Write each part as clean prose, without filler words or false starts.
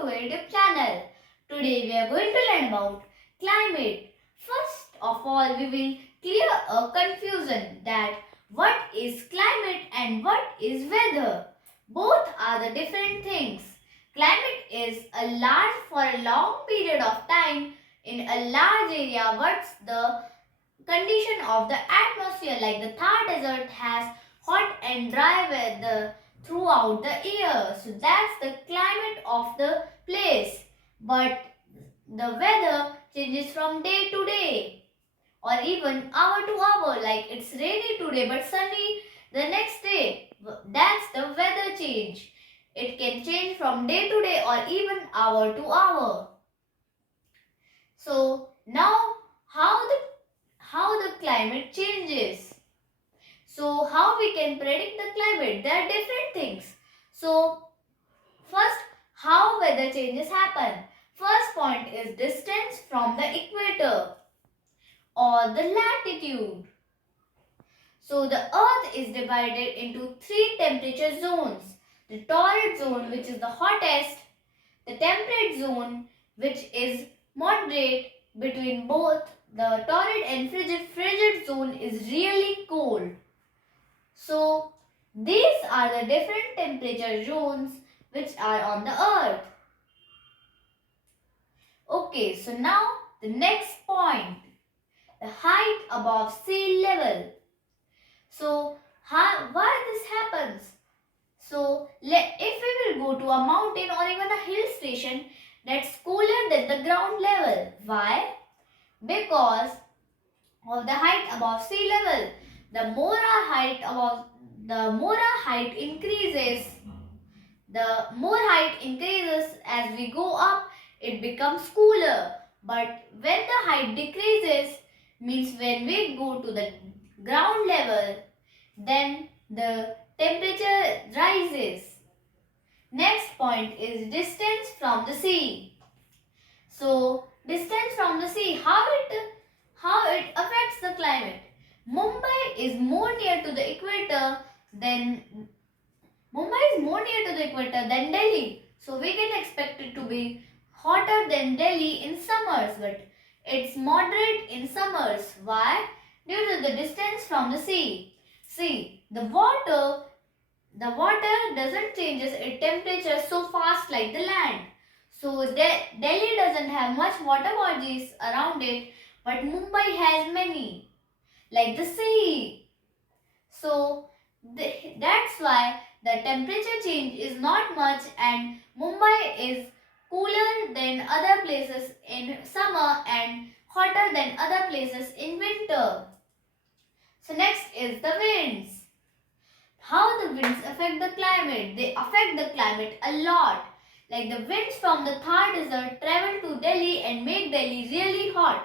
to our YouTube channel. Today we are going to learn about climate. First of all, we will clear a confusion that what is climate and what is weather. Both are the different things. Climate is a large for a long period of time in a large area. What's the condition of the atmosphere? Like the Thar Desert has hot and dry weather throughout the year. So that's the climate of the place. But the weather changes from day to day or even hour to hour. Like it's rainy today but sunny the next day. That's the weather change. It can change from day to day or even hour to hour. So now how the climate changes. So how we can predict the climate? There are different things. So first, how weather changes happen. First point is distance from the equator or the latitude. So the earth is divided into three temperature zones. The torrid zone, which is the hottest, the temperate zone, which is moderate. Between both, the torrid and frigid zone is really cold. So these are the different temperature zones which are on the earth. Okay, so now the next point, the height above sea level. So why this happens? So if we will go to a mountain or even a hill station that's cooler than the ground level. Why? Because of the height above sea level. The more our height increases, as we go up, it becomes cooler. But when the height decreases, means when we go to the ground level, then the temperature rises. Next point is distance from the sea. So distance from the sea, how it affects the climate. Mumbai is more near to the equator than Delhi. So we can expect it to be hotter than Delhi in summers, but it's moderate in summers. Why? Due to the distance from the sea. See, the water doesn't changes its temperature so fast like the land. So Delhi doesn't have much water bodies around it, but Mumbai has many, like the sea. So that's why the temperature change is not much and Mumbai is cooler than other places in summer and hotter than other places in winter. So next is the winds. How the winds affect the climate? They affect the climate a lot. Like the winds from the Thar Desert travel to Delhi and make Delhi really hot.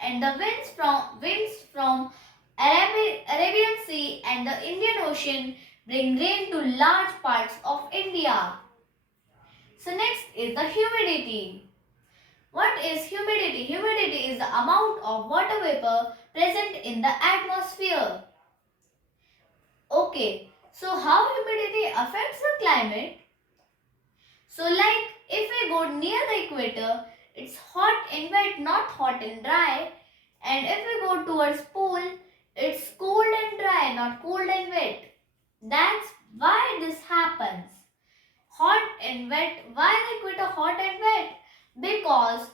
And the winds from Arabian Sea and the Indian Ocean bring rain to large parts of India. So next is the humidity. What is humidity? Humidity is the amount of water vapor present in the atmosphere. Okay, so how humidity affects the climate? So like if we go near the equator, it's hot and wet, not hot and dry. And if we go towards pole, it's cold and dry, not cold and wet. That's why this happens. Hot and wet. Why the equator hot and wet? Because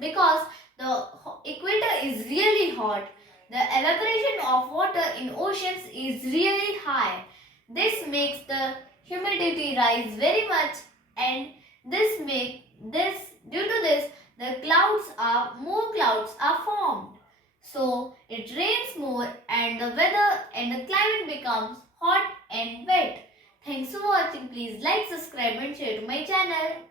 because the equator is really hot. The evaporation of water in oceans is really high. This makes the humidity rise very much, and due to this more clouds are formed. So it rains more and the weather and the climate becomes hot and wet. Thanks for watching. Please like, subscribe and share to my channel.